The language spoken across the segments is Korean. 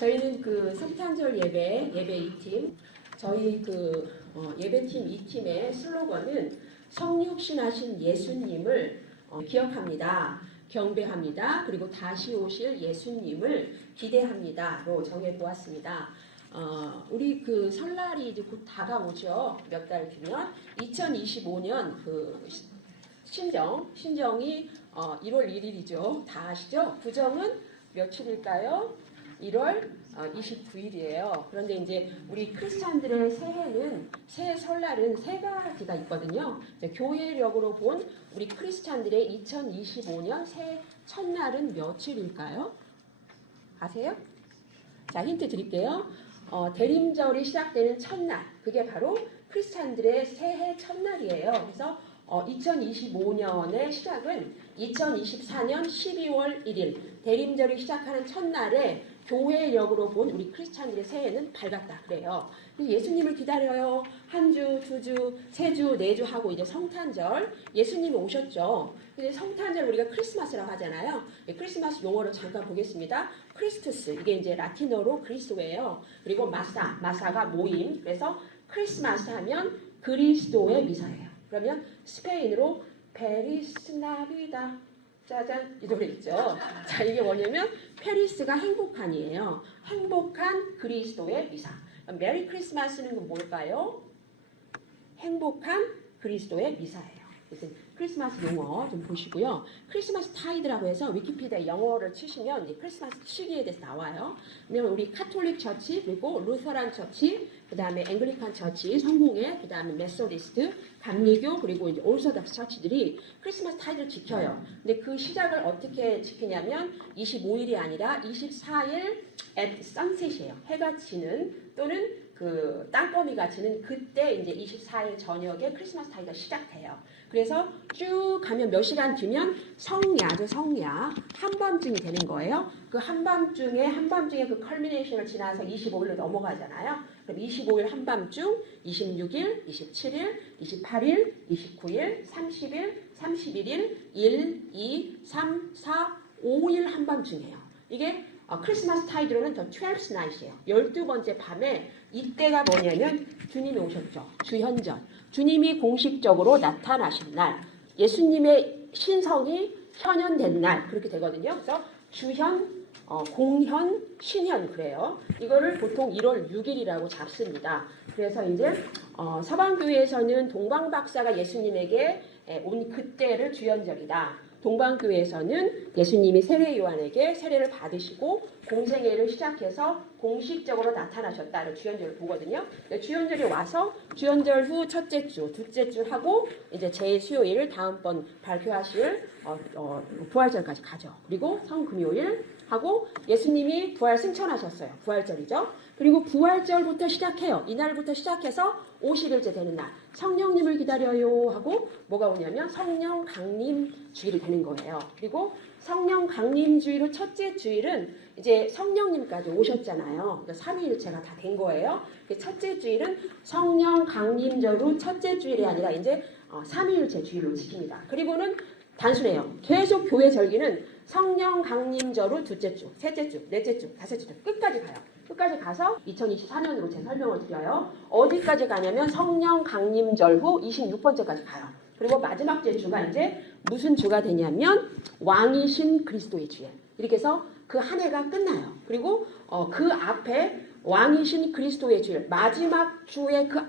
저희는 그 성탄절 예배 2팀, 저희 예배팀 2팀의 슬로건은 성육신하신 예수님을 기억합니다. 경배합니다. 그리고 다시 오실 예수님을 기대합니다로 정해보았습니다. 우리 그 설날이 이제 곧 다가오죠. 몇 달 뒤면 2025년 그 신정이 1월 1일이죠. 다 아시죠? 구정은 며칠일까요? 1월 29일이에요. 그런데 이제 우리 크리스찬들의 새해 설날은 세 가지가 있거든요. 교회력으로 본 우리 크리스찬들의 2025년 새해 첫날은 며칠일까요? 아세요? 자, 힌트 드릴게요. 대림절이 시작되는 첫날, 그게 바로 크리스찬들의 새해 첫날이에요. 그래서 2025년의 시작은 2024년 12월 1일 대림절이 시작하는 첫날에 교회력으로 본 우리 크리스찬들의 새해는 밝았다 그래요. 예수님을 기다려요. 한 주, 두 주, 세 주, 네 주 하고 이제 성탄절 예수님이 오셨죠. 이제 성탄절 우리가 크리스마스라고 하잖아요. 크리스마스 용어를 잠깐 보겠습니다. 크리스투스, 이게 이제 라틴어로 그리스도예요. 그리고 마사가 모임. 그래서 크리스마스 하면 그리스도의 미사예요. 그러면 스페인으로 페리스 나비다 짜잔 이 노래 있죠. 자, 이게 뭐냐면 페리스가 행복한이에요. 행복한 그리스도의 미사. 메리 크리스마스는 뭘까요? 행복한 그리스도의 미사예요. 그래서 크리스마스 용어 좀 보시고요. 크리스마스 타이드라고 해서 위키피디아 영어를 치시면 이제 크리스마스 시기에 대해서 나와요. 왜냐면 우리 카톨릭 처치, 그리고 루터란 처치, 그 다음에 앵글리칸 처치, 성공회, 그 다음에 메소디스트, 감리교, 그리고 이제 올서닥스 처치들이 크리스마스 타이드를 지켜요. 근데 그 시작을 어떻게 지키냐면 25일이 아니라 24일 at sunset이에요. 해가 지는 또는 그 땅거미가 지는 그때 이제 24일 저녁에 크리스마스 타이드가 시작돼요. 그래서 쭉 가면 몇 시간 뒤면 성야죠, 성야. 한밤중이 되는 거예요. 그 한밤중에 그 컬미네이션을 지나서 25일로 넘어가잖아요. 그럼 25일 한밤중, 26일, 27일, 28일, 29일, 30일, 31일, 1, 2, 3, 4, 5일 한밤중이에요. 이게 크리스마스 타이드로는 더 12th night이에요. 12번째 밤에 이때가 뭐냐면 주님이 오셨죠. 주현절. 주님이 공식적으로 나타나신 날. 예수님의 신성이 현현된 날. 그렇게 되거든요. 그래서 주현, 공현, 신현 그래요. 이거를 보통 1월 6일이라고 잡습니다. 그래서 이제 서방교회에서는 동방박사가 예수님에게 온 그때를 주현절이다. 동방교회에서는 예수님이 세례 요한에게 세례를 받으시고 공생애를 시작해서 공식적으로 나타나셨다는 주현절을 보거든요. 주현절이 와서 주현절 후 첫째 주, 둘째 주 하고 이제 제 수요일 다음번 발표하실 부활절까지 가죠. 그리고 성금요일 하고 예수님이 부활 승천하셨어요. 부활절이죠. 그리고 부활절부터 시작해요. 이날부터 시작해서 50일째 되는 날 성령님을 기다려요 하고 뭐가 오냐면 성령 강림 주일이 되는 거예요. 그리고 성령 강림 주일로 첫째 주일은 이제 성령님까지 오셨잖아요. 그러니까 삼위일체가 다 된 거예요. 첫째 주일은 성령 강림절 후 첫째 주일이 아니라 이제 삼위일체 주일로 지킵니다. 그리고는 단순해요. 계속 교회 절기는 성령 강림절 후 둘째 주, 셋째 주, 넷째 주, 다섯째 주 끝까지 가요. 끝까지 가서 2024년으로 제 설명을 드려요. 어디까지 가냐면 성령 강림절 후 26번째까지 가요. 그리고 마지막 주가 이제 무슨 주가 되냐면 왕이신 그리스도의 주일. 이렇게 해서 그 한 해가 끝나요. 그리고 그 앞에 왕이신 그리스도의 주일, 마지막 주의 그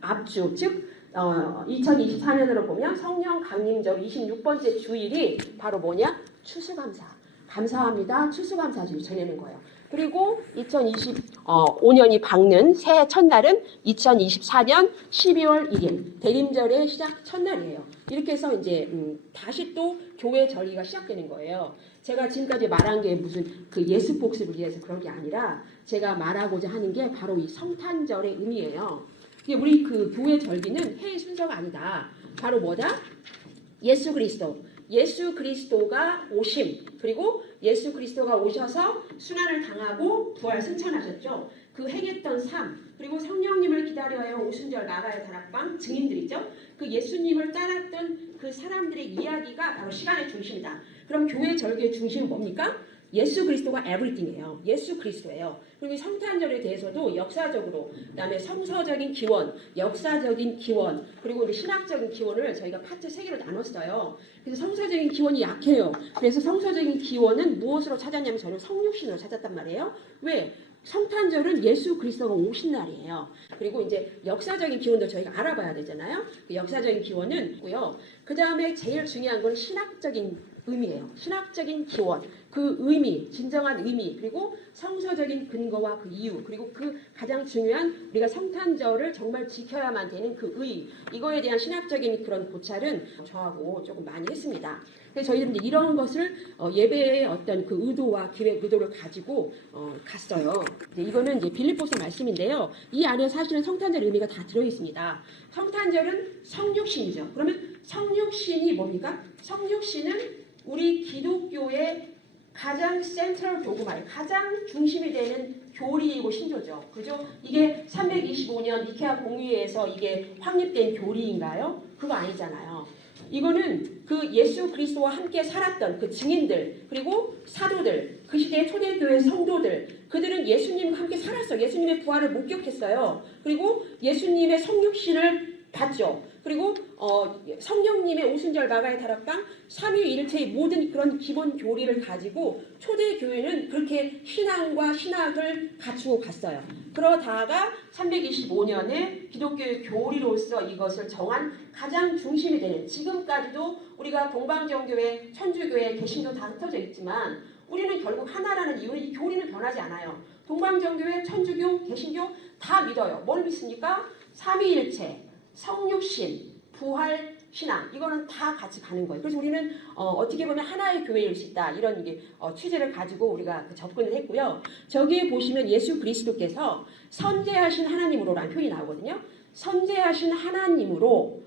앞주, 즉 2024년으로 보면 성령 강림절 26번째 주일이 바로 뭐냐? 추수감사. 감사합니다. 추수감사주일 지내는 거예요. 그리고 2025년이 밝는 새해 첫날은 2024년 12월 1일 대림절의 시작 첫날이에요. 이렇게 해서 이제 다시 또 교회 절기가 시작되는 거예요. 제가 지금까지 말한 게 무슨 그 예수 복습을 위해서 그런 게 아니라 제가 말하고자 하는 게 바로 이 성탄절의 의미예요. 우리 그 교회 절기는 해의 순서가 아니다. 바로 뭐다? 예수 그리스도가 오심, 그리고 예수 그리스도가 오셔서 순환을 당하고 부활 승천하셨죠. 그 행했던 삶, 그리고 성령님을 기다려요, 오순절 나가요 다락방 증인들이죠. 그 예수님을 따랐던 그 사람들의 이야기가 바로 시간의 중심이다. 그럼 교회 절기의 중심은 뭡니까? 예수 그리스도가 everything이에요. 예수 그리스도예요. 그리고 이 성탄절에 대해서도 역사적으로, 그다음에 성서적인 기원, 역사적인 기원, 그리고 이제 신학적인 기원을 저희가 파트 3개로 나눴어요. 그래서 성서적인 기원이 약해요. 그래서 성서적인 기원은 무엇으로 찾았냐면 저는 성육신으로 찾았단 말이에요. 왜? 성탄절은 예수 그리스도가 오신 날이에요. 그리고 이제 역사적인 기원도 저희가 알아봐야 되잖아요. 그 역사적인 기원은 있고요. 그 다음에 제일 중요한 건 신학적인 의미예요. 신학적인 기원, 그 의미, 진정한 의미, 그리고 성서적인 근거와 그 이유, 그리고 그 가장 중요한 우리가 성탄절을 정말 지켜야만 되는 그 의, 이거에 대한 신학적인 그런 고찰은 저하고 조금 많이 했습니다. 그래서 저희들은 이제 이런 것을 예배의 어떤 그 의도와 기획 의도를 가지고 갔어요. 이거는 이제 빌립보서 말씀인데요. 이 안에 사실은 성탄절 의미가 다 들어 있습니다. 성탄절은 성육신이죠. 그러면 성육신이 뭡니까? 성육신은 우리 기독교의 가장 센트럴 도그마예요. 가장 중심이 되는 교리이고 신조죠. 그죠? 이게 325년 니케아 공의회에서 이게 확립된 교리인가요? 그거 아니잖아요. 이거는 그 예수 그리스도와 함께 살았던 그 증인들, 그리고 사도들, 그 시대의 초대교회 성도들, 그들은 예수님과 함께 살았어요. 예수님의 부활을 목격했어요. 그리고 예수님의 성육신을 봤죠. 그리고 성령님의 오순절 마가의 다락방 삼위일체의 모든 그런 기본 교리를 가지고 초대교회는 그렇게 신앙과 신학을 갖추고 갔어요. 그러다가 325년에 기독교의 교리로서 이것을 정한 가장 중심이 되는, 지금까지도 우리가 동방정교회, 천주교회, 개신교 다 흩어져 있지만 우리는 결국 하나라는 이유는 이 교리는 변하지 않아요. 동방정교회, 천주교, 개신교 다 믿어요. 뭘 믿습니까? 삼위일체, 성육신, 부활, 신앙, 이거는 다 같이 가는 거예요. 그래서 우리는 어떻게 보면 하나의 교회일 수 있다, 이런 이게 취지를 가지고 우리가 접근을 했고요. 저기에 보시면 예수 그리스도께서 선재하신 하나님으로라는 표현이 나오거든요. 선재하신 하나님으로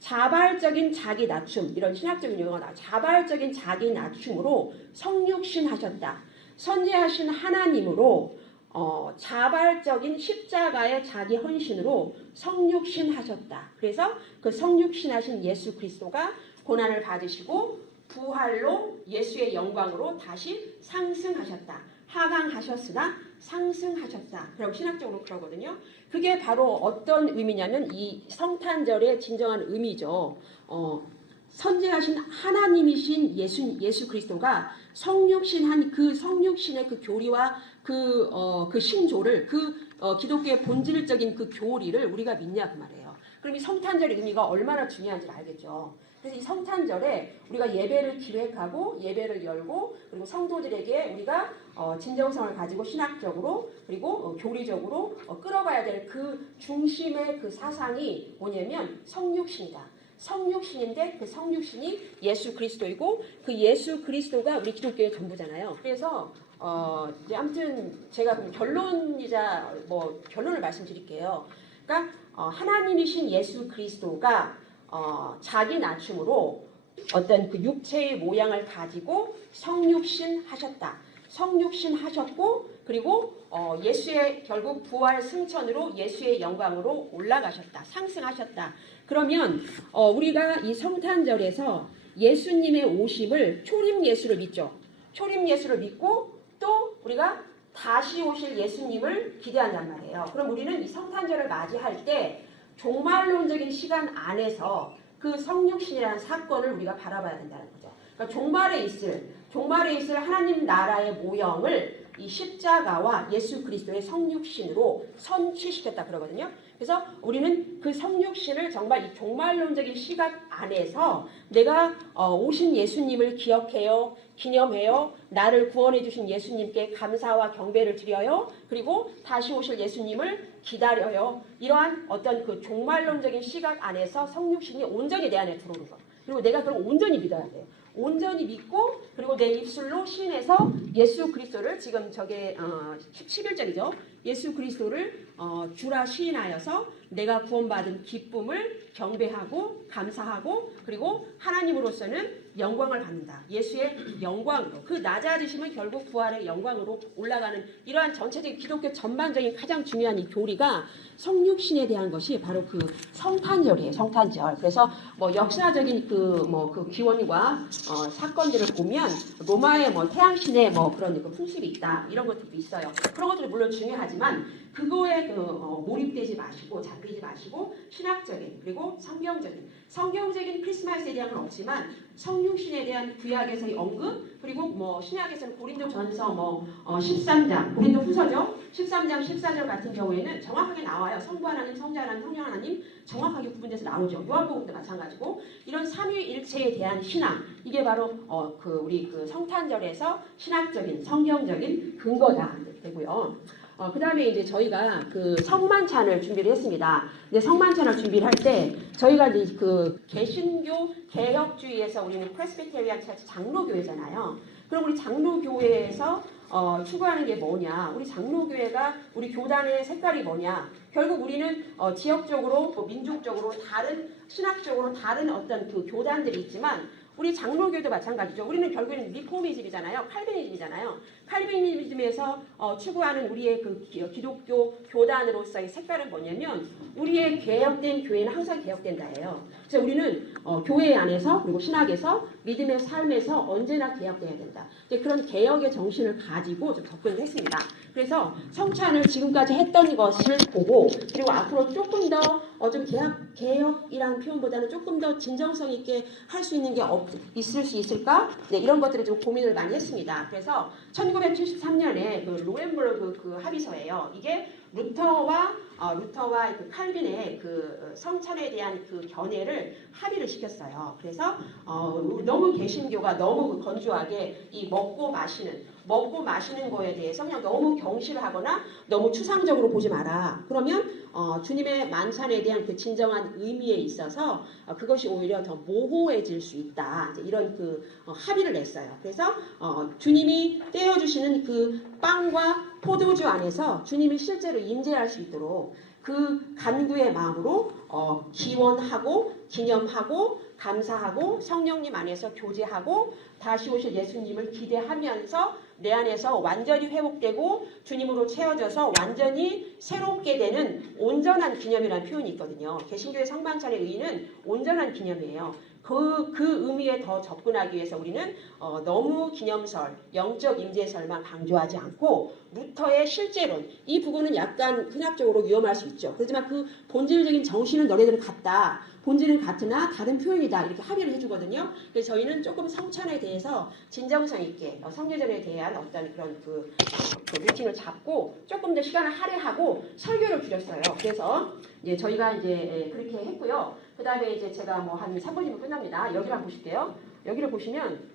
자발적인 자기 낮춤, 이런 신학적인 용어가 나와요. 자발적인 자기 낮춤으로 성육신 하셨다. 선재하신 하나님으로 자발적인 십자가의 자기 헌신으로 성육신 하셨다. 그래서 그 성육신 하신 예수 그리스도가 고난을 받으시고 부활로 예수의 영광으로 다시 상승하셨다. 하강하셨으나 상승하셨다. 그럼 신학적으로 그러거든요. 그게 바로 어떤 의미냐면 이 성탄절의 진정한 의미죠. 선지하신 하나님이신 예수 그리스도가 성육신한 그 성육신의 그 교리와 그 신조를, 기독교의 본질적인 그 교리를 우리가 믿냐 그 말이에요. 그럼 이 성탄절의 의미가 얼마나 중요한지를 알겠죠. 그래서 이 성탄절에 우리가 예배를 기획하고 예배를 열고, 그리고 성도들에게 우리가 진정성을 가지고 신학적으로 그리고 교리적으로 끌어가야 될 그 중심의 그 사상이 뭐냐면 성육신이다. 성육신인데 그 성육신이 예수 그리스도이고 그 예수 그리스도가 우리 기독교의 전부잖아요. 그래서 이제 아무튼 제가 결론이자 결론을 말씀드릴게요. 그러니까 하나님이신 예수 그리스도가 자기 낮춤으로 어떤 그 육체의 모양을 가지고 성육신 하셨다. 성육신 하셨고, 그리고 예수의 결국 부활 승천으로 예수의 영광으로 올라가셨다. 상승하셨다. 그러면 우리가 이 성탄절에서 예수님의 오심을 초림 예수를 믿죠. 초림 예수를 믿고 또 우리가 다시 오실 예수님을 기대한단 말이에요. 그럼 우리는 이 성탄절을 맞이할 때 종말론적인 시간 안에서 그 성육신이라는 사건을 우리가 바라봐야 된다는 거죠. 그러니까 종말에 있을 하나님 나라의 모형을 이 십자가와 예수 그리스도의 성육신으로 선취시켰다 그러거든요. 그래서 우리는 그 성육신을 정말 이 종말론적인 시각 안에서 내가 오신 예수님을 기억해요, 기념해요, 나를 구원해 주신 예수님께 감사와 경배를 드려요, 그리고 다시 오실 예수님을 기다려요. 이러한 어떤 그 종말론적인 시각 안에서 성육신이 온전히 내 안에 들어오는 거. 그리고 내가 그걸 온전히 믿어야 돼요. 온전히 믿고, 그리고 내 입술로 시인해서 예수 그리스도를, 지금 저게 11절이죠. 예수 그리스도를 주라 시인하여서 내가 구원받은 기쁨을 경배하고 감사하고, 그리고 하나님으로서는 영광을 받는다. 예수의 영광으로. 그 낮아지심은 결국 부활의 영광으로 올라가는 이러한 전체적인 기독교 전반적인 가장 중요한 이 교리가 성육신에 대한 것이 바로 그 성탄절이에요. 성탄절. 그래서 뭐 역사적인 그 기원과 사건들을 보면 로마의 뭐 태양신의 뭐 그런 그 풍습이 있다. 이런 것들도 있어요. 그런 것들이 물론 중요하지만 그거에 몰입되지 마시고 잡히지 마시고 신학적인 그리고 성경적인 크리스마스에 대한 건 없지만 성육신에 대한 구약에서의 언급 그리고 뭐 신약에서는 고린도전서 13장 고린도후서죠. 13장 14절 같은 경우에는 정확하게 나와요. 성부 하나님, 성자 하나님, 성령 하나님 정확하게 구분돼서 나오죠. 요한복음도 마찬가지고 이런 삼위일체에 대한 신앙 이게 바로 우리 그 성탄절에서 신학적인 성경적인 근거가 되고요. 그 다음에 이제 저희가 그 성만찬을 준비를 했습니다. 근데 성만찬을 준비를 할 때 저희가 이제 그 개신교 개혁주의에서 우리는 프레스비테리안 처치 장로교회잖아요. 그럼 우리 장로교회에서 추구하는 게 뭐냐? 우리 장로교회가 우리 교단의 색깔이 뭐냐? 결국 우리는 지역적으로 또 민족적으로 다른 신학적으로 다른 어떤 그 교단들이 있지만 우리 장로교도 마찬가지죠. 우리는 결국에는 리포미즘이잖아요. 칼비니즘이잖아요. 칼비니즘에서 추구하는 우리의 그 기독교 교단으로서의 색깔은 뭐냐면 우리의 개혁된 교회는 항상 개혁된다예요. 그래서 우리는 교회 안에서 그리고 신학에서 믿음의 삶에서 언제나 개혁돼야 된다. 그런 개혁의 정신을 가지고 좀 접근을 했습니다. 그래서 성찬을 지금까지 했던 것을 보고 그리고 앞으로 조금 더 좀 개혁이라는 표현보다는 조금 더 진정성 있게 할 수 있는 게 있을 수 있을까? 네, 이런 것들을 좀 고민을 많이 했습니다. 그래서 1973년에 그 로렌버그 그 합의서예요. 이게 루터와 그 칼빈의 그 성찬에 대한 그 견해를 합의를 시켰어요. 그래서 너무 개신교가 너무 건조하게 이 먹고 마시는 거에 대해서 그냥 너무 경실하거나 너무 추상적으로 보지 마라. 그러면 주님의 만찬에 대한 그 진정한 의미에 있어서 그것이 오히려 더 모호해질 수 있다. 이제 이런 그 합의를 냈어요. 그래서 주님이 떼어주시는 그 빵과 포도주 안에서 주님이 실제로 임재할 수 있도록 그 간구의 마음으로 기원하고 기념하고 감사하고 성령님 안에서 교제하고 다시 오실 예수님을 기대하면서 내 안에서 완전히 회복되고 주님으로 채워져서 완전히 새롭게 되는 온전한 기념이라는 표현이 있거든요. 개신교의 성만찬의 의의는 온전한 기념이에요. 그 의미에 더 접근하기 위해서 우리는 너무 기념설, 영적 임재설만 강조하지 않고 루터의 실제론, 이 부분은 약간 흔학적으로 위험할 수 있죠. 그렇지만 그 본질적인 정신은 너네들은 같다. 본질은 같으나 다른 표현이다. 이렇게 합의를 해주거든요. 그래서 저희는 조금 성찬에 대해서 진정성 있게 성례전에 대한 어떤 그런 그 루틴을 잡고 조금 더 시간을 할애하고 설교를 드렸어요. 그래서 이제 저희가 이제 그렇게 했고요. 그 다음에 이제 제가 뭐 한 3분이면 끝납니다. 여기를 한번 보실게요. 여기를 보시면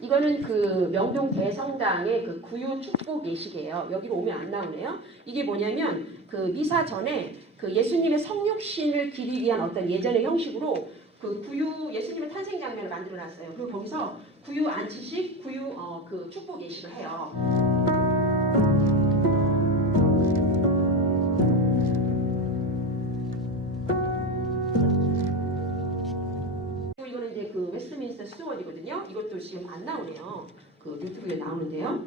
이거는 그 명동 대성당의 그 구유 축복 예식이에요. 여기로 오면 안 나오네요. 이게 뭐냐면 그 미사 전에 그 예수님의 성육신을 기리기 위한 어떤 예전의 형식으로 그 구유 예수님의 탄생 장면을 만들어놨어요. 그리고 거기서 구유 안치식, 구유 그 축복 예식을 해요. 이거는 이제 그 웨스트민스터 수도원이거든요. 이것도 지금 안 나오네요. 그 유튜브에 나오는데요.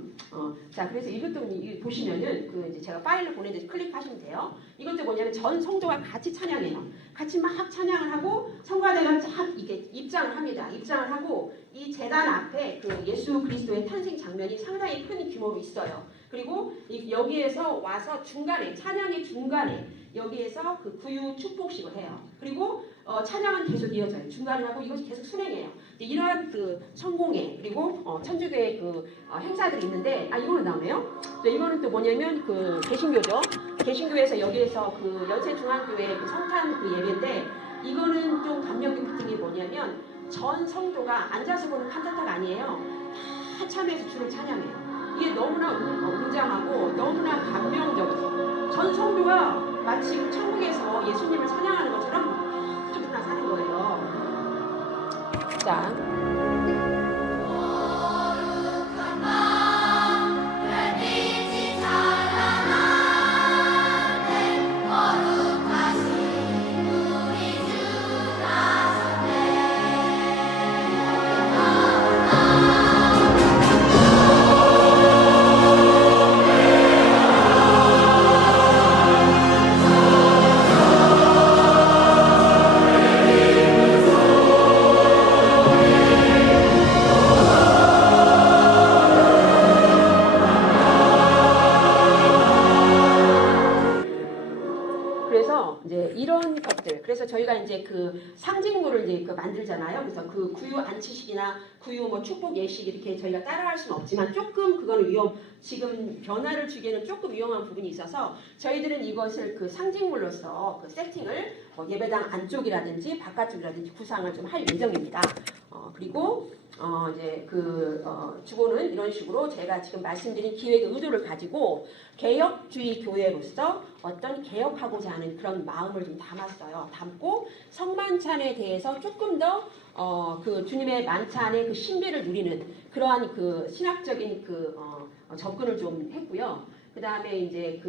자, 그래서 이것도 보시면은 그 이제 제가 파일을 보내는데 클릭하시면 돼요. 이것도 뭐냐면 전 성도가 같이 찬양해요. 같이 막 찬양을 하고 성가대가 쫙 이렇게 입장을 합니다. 입장을 하고 이 제단 앞에 그 예수 그리스도의 탄생 장면이 상당히 큰 규모로 있어요. 그리고 여기에서 와서 중간에 찬양의 중간에 여기에서 그 구유 축복식을 해요. 그리고 찬양은 계속 이어져요. 중간에 하고 이것이 계속 순행해요. 이러한 그 성공회 그리고 천주교의 그 행사들이 있는데 이거는 나오네요. 이거는 또 뭐냐면 그 개신교죠. 개신교에서 여기에서 그 연세중앙교회 그 성탄 그 예배인데 이거는 좀 감명 깊은 게 뭐냐면 전 성도가 앉아서 보는 칸타타가 아니에요. 다 참여해서 주를 찬양해요. 이게 너무나 웅장하고 너무나 감명적이죠. 전 성도가 마치 천국에서 예수님을 찬양하는 것처럼 누구나 사는 거예요. 자. 이런 것들. 그래서 저희가 이제 그 상징물을 이제 그 만들잖아요. 그래서 그 구유 안치식이나 구유 뭐 축복 예식 이렇게 저희가 따라할 수는 없지만 조금 그거는 지금 변화를 주기에는 조금 위험한 부분이 있어서 저희들은 이것을 그 상징물로서 그 세팅을 예배당 안쪽이라든지 바깥쪽이라든지 구상을 좀 할 예정입니다. 그리고 이제 주보는 이런 식으로 제가 지금 말씀드린 기획의 의도를 가지고 개혁주의 교회로서 어떤 개혁하고자 하는 그런 마음을 좀 담고 성만찬에 대해서 조금 더 그 주님의 만찬의 그 신비를 누리는 그러한 그 신학적인 접근을 좀 했고요. 그 다음에 이제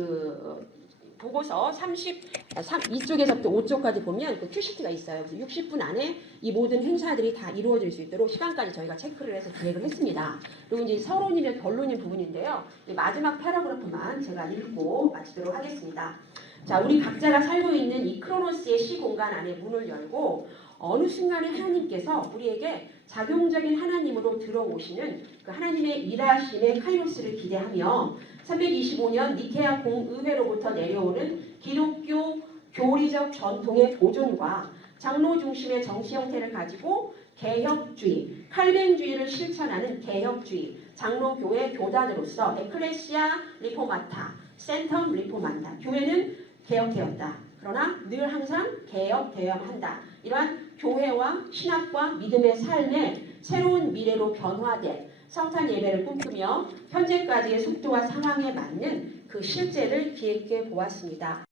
보고서 2쪽에서부터 5쪽까지 보면 그 큐시트가 있어요. 그래서 60분 안에 이 모든 행사들이 다 이루어질 수 있도록 시간까지 저희가 체크를 해서 기획을 했습니다. 그리고 이제 서론이나 결론인 부분인데요. 마지막 패러그래프만 제가 읽고 마치도록 하겠습니다. 자, 우리 각자가 살고 있는 이 크로노스의 시공간 안에 문을 열고 어느 순간에 하나님께서 우리에게 작용적인 하나님으로 들어오시는 그 하나님의 일하심의 카이로스를 기대하며 325년 니케아 공의회로부터 내려오는 기독교 교리적 전통의 보존과 장로 중심의 정치 형태를 가지고 개혁주의, 칼뱅주의를 실천하는 개혁주의, 장로교회 교단으로서 에클레시아 리포마타, 센텀 리포만다. 교회는 개혁되었다. 그러나 늘 항상 개혁되어야 한다. 이러한 교회와 신학과 믿음의 삶의 새로운 미래로 변화된 성탄 예배를 꿈꾸며 현재까지의 속도와 상황에 맞는 그 실제를 기획해 보았습니다.